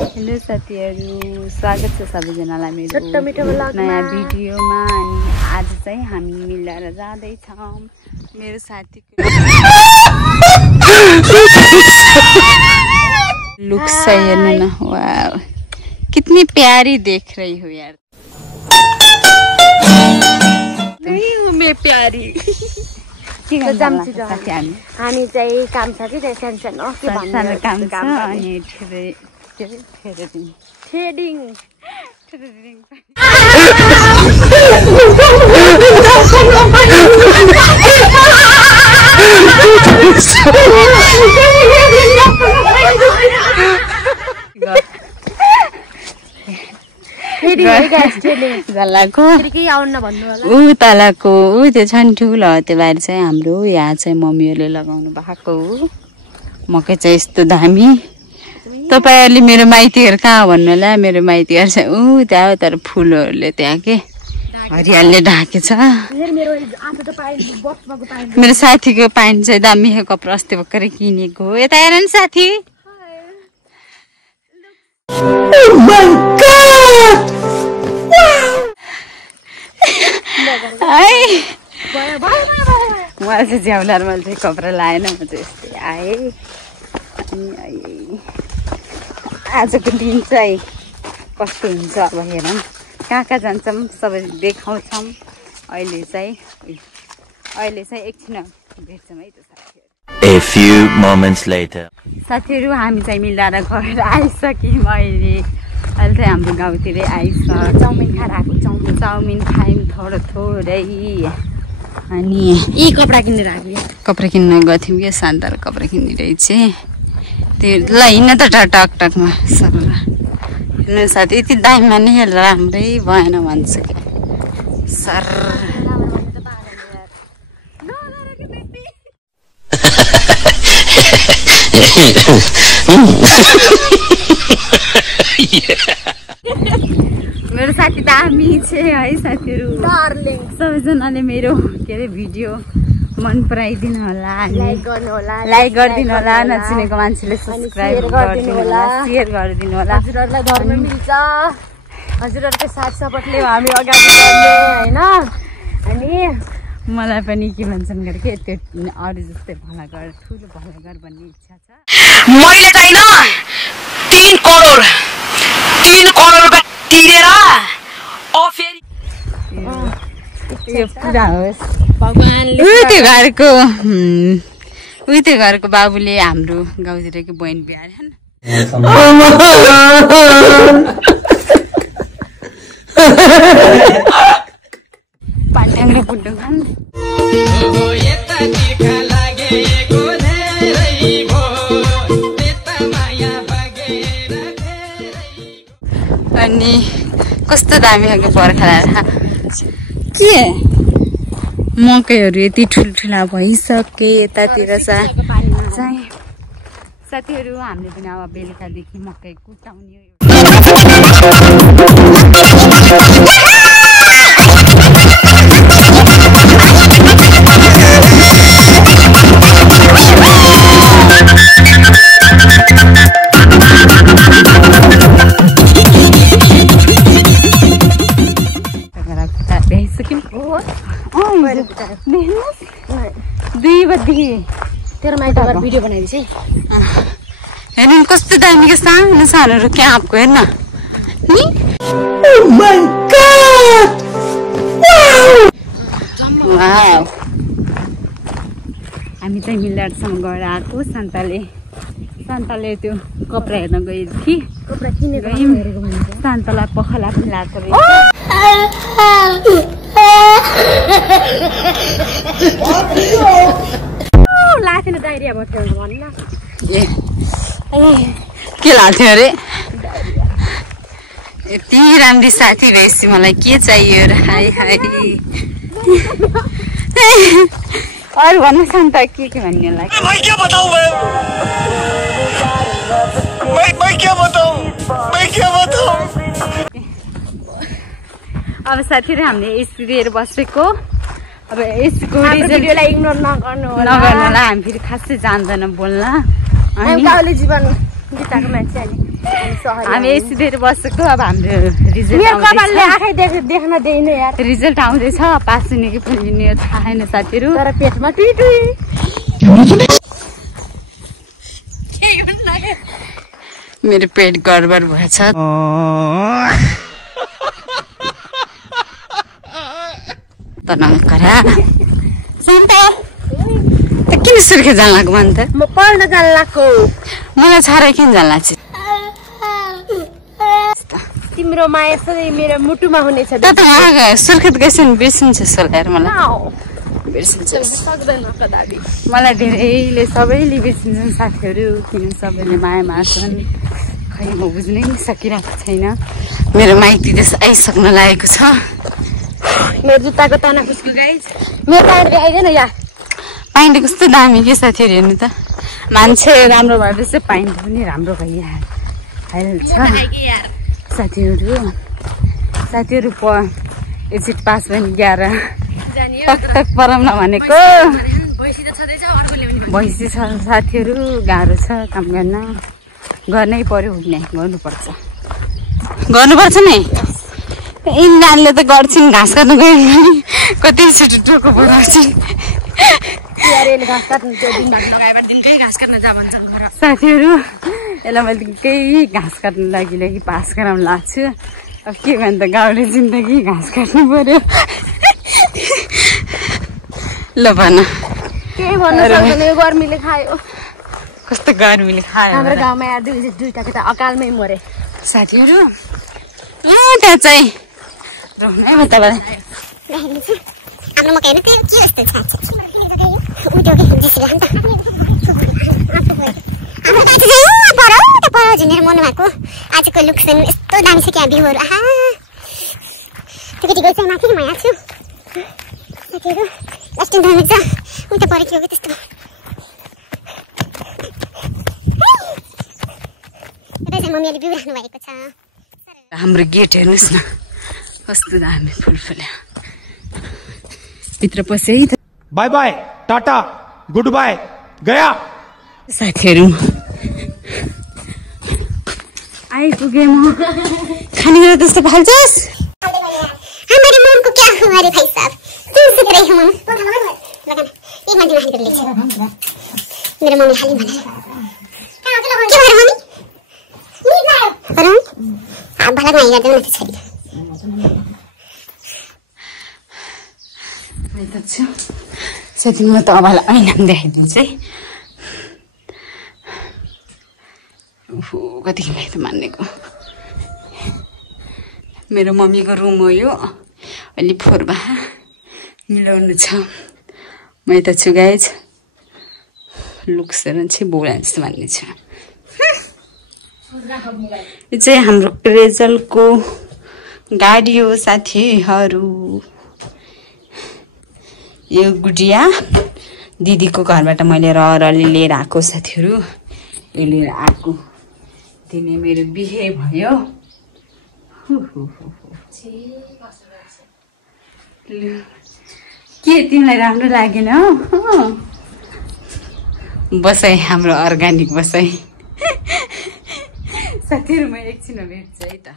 Hello साथीहरु, स्वागत छ सबैजनालाई मेरो नयाँ भिडियोमा। अनि आज चाहिँ हामी मिलेर जाँदै छौं मेरो साथीको लुक से हेर्नु न। वाओ, कितनी प्यारी देख रही हो यार। नहीं हूँ मैं प्यारी। हामी चाहिँ काम छ कि सानो काम छ अनि थ्रेडिङ ऊ तलको ऊ त्यो छन् ठुलो हो। त्यो बाहिर चाहिँ हाम्रो यहाँ चाहिँ मम्मीहरूले लगाउनु भएको हो। मकै चाहिँ यस्तो दामी। तपाईहरुले मेरो माइतीहरु कहाँ भन्नु होला। मेरो माइतीहरु चाहिँ ऊ त्यहाँ हो, तर फुलहरुले त्यहाँ के हरियालले ढाकेछ। मेरो साथीको प्यान्ट चाहिँ दामी कपडा अस्ति भर्खरै किनेको हो। यता हेर न साथी। मलाई चाहिँ झ्याउलार मैले चाहिँ कपडा लाएन। म चाहिँ यस्तै आएँ। आजको दिन चाहिँ कस्तो हुन्छ अब हेरौँ। कहाँ कहाँ जान्छौँ सबै देखाउँछौँ। अहिले चाहिँ एकछिन भेट्छौँ है त साथीहरु। A few moments later. साथीहरु, हामी चाहिँ मिलाएर गएर आइसक्यौँ। अहिले चाहिँ हाम्रो गाउँतिरै आइसक्यो। चाउमिन खायौँ थोरै। अनि यी कपडा किनेर आयो। कपडा किन्न गएको थियौँ कि शान्ताले कपडा किनिरहेछ। त्यो ल हिँड्न त टकटकमा सर हेर्नु साथी। यति दाममा नि राम्रै भएन भन्छ क्या सर। मेरो साथी दामी छ है साथीहरु। सबैजनाले मेरो के अरे भिडियो मन पराइदिनु होला, लाइक गरिदिनु होला, नचिनेको मान्छेले सब्स्क्राइब गरिदिनु होला, शेयर गरिदिनु होला। हजुरहरुलाई धर्म मिल्छ। हजुरहरुको साथ सपोर्टले हामी अगाडि बढ्ने हैन। अनि मलाई पनि के भन्छन् गर्के त्यो अरु जस्तै भला गर, ठुलो भला गर भन्ने इच्छा छ। मैले चाहिँ 3 करोड रुपैयाँ तिरेर फेरि यो पुरा होस् भगवानले। त्यो घरको बाबुले हाम्रो गाउँतिरको बहिनी बिहा पान्ट्याङ र पुड्डुङ खान। अनि कस्तो दामी खालको बर्खा के मकैहरू यति ठुल्ठुला भइसके। यतातिर चाहिँ साथीहरू हामीले पनि अब बेलुकादेखि मकै कुटाउने। तेरो माइतबाट भिडियो बनाइदिस है। हेर्नु कस्तो दामी के सानो सानोहरू क्या आपको हेर्न नि। वाउ, हामी चाहिँ मिलारसँग गएर आएको। शान्ताले त्यो कपडा हेर्न गएको थिए। कपडा किनेर शान्तालाई पखला पनि लाग्छ रहेछ। लाथेन डाइरिया भयो भन्न। के लाग्थ्यो अरे? यति राम्री साथी रहेछ। मलाई के चाहियो र? हाय हाय। अरू भन्नु शान्त के भन्ने लाग्छ? अब साथीहरु हामीले यसरी लिएर बसेको। अब यसको भिडियोलाई इग्नोर नगर्नु होला। हामी फेरि खासै जान्दैन बोल्न। हामी गाउँले जीवन बिताएको मान्छे अनि हामी यस्तै बसेको अब हाम्रो रिजल्ट मेरो कपालले आँखै देख्न दिएन यार रिजल्ट आउँदैछ पास हुने कि फेल हुने थाहा छैन साथीहरू तर पेटमा टुई मेरो पेट गडबड भएछ तनकरा किन सुर्खे जान लाग्यो मन त म पढ्न जान लाग्को मलाई छाडा किन जान लाग्छ तिम्रो माया सधैँ मेरो मुटुमा हुनेछ त सुर्खेत गएछ नि बिर्सिन्छ सोलाएर मलाई बिर्सिन्छ सक्दैन कदापि मलाई धेरैले सबैले बिर्सिन्छन् साथीहरू किन सबैले माया मार्छन् खै म बुझ्नै सकिरहेको छैन मेरो माइती देश आइसक्न लागेको छ मेरो जुत्ताको तना खुस्को गाइज मेरो प्यान्ट आइदैन यार पाइन्ट कस्तो दामी के साथीहरू हेर्नु त मान्छे राम्रो भएपछि पाइन्ट पनि राम्रो भइहाल्छ साथीहरू एसिड पास पनि 11 टक पराउन भनेको भैँसी छ साथीहरू गाह्रो छ काम गर्न गर्नै पर्यो हुने गर्नुपर्छ नि यिनीहरूले त गर्छन् घाँस काट्नु गयो भने कति छिटो टोको बनाउँछन् साथीहरू यसलाई मैले केही घाँस काट्नु लागि पास गराउनु लाग्छु अब के भन्छ त गाउँले जिन्दगी घाँस काट्नु पर्यो ल भन केही भन्नु सक्दैन यो गर्मीले खायो कस्तो गर्मीले खायो हाम्रो गाउँमा यार दुईटा केटा अकालमै मरे साथीहरू त्यहाँ चाहिँ है म तपाईँलाई हाम्रो मकै के यस्तो छ झुनेर मर्नु भएको आजको लुक्स यस्तो दामी छ क्या भ्यूहरू आहा त्यो केटी गएछ माथि म यहाँ छु साथीहरू लास्ट टाइम छ उता परेको हो त्यस्तो मम्मीले बिउ राख्नु भएको छ हाम्रो गेट हेर्नुहोस् न कस्तो दामी फुल फुल्यो भित्र पसे है bye bye tata goodbye गया साथीहरू आइपुगे म खानेकुरा त्यस्तो फाल्छस् हमारे मन को क्या हुआ रे भाई साहब तुम सुन रहे हो मन लगन एक मिनट में कर लीजिए मेरे मम्मी हाली बना क्या हो मम्मी नींद ना आयो आप भला नहीं कर दो ना छोड़ साथी म त अबलाई ऐनामा देखाइदिन्छु है कतिखेर त मान्नेको मेरो मम्मीको रुम हो यो अलि फोहोर भए मिलाउनु छ म यता छु गाइज लुक्सहरू चाहिँ बोला जस्तो मान्ने छ यो चाहिँ हाम्रो क्रेजलको गाडी हो साथीहरू यो गुडिया दिदीको घरबाट मैले रली लिएर आएको साथीहरू यो लिएर आएको दिने मेरो बिहे भयो के तिमीलाई राम्रो लागेन बसाइ हाम्रो अर्ग्यानिक बसाइ साथीहरू म एकछिन भेट्छु है त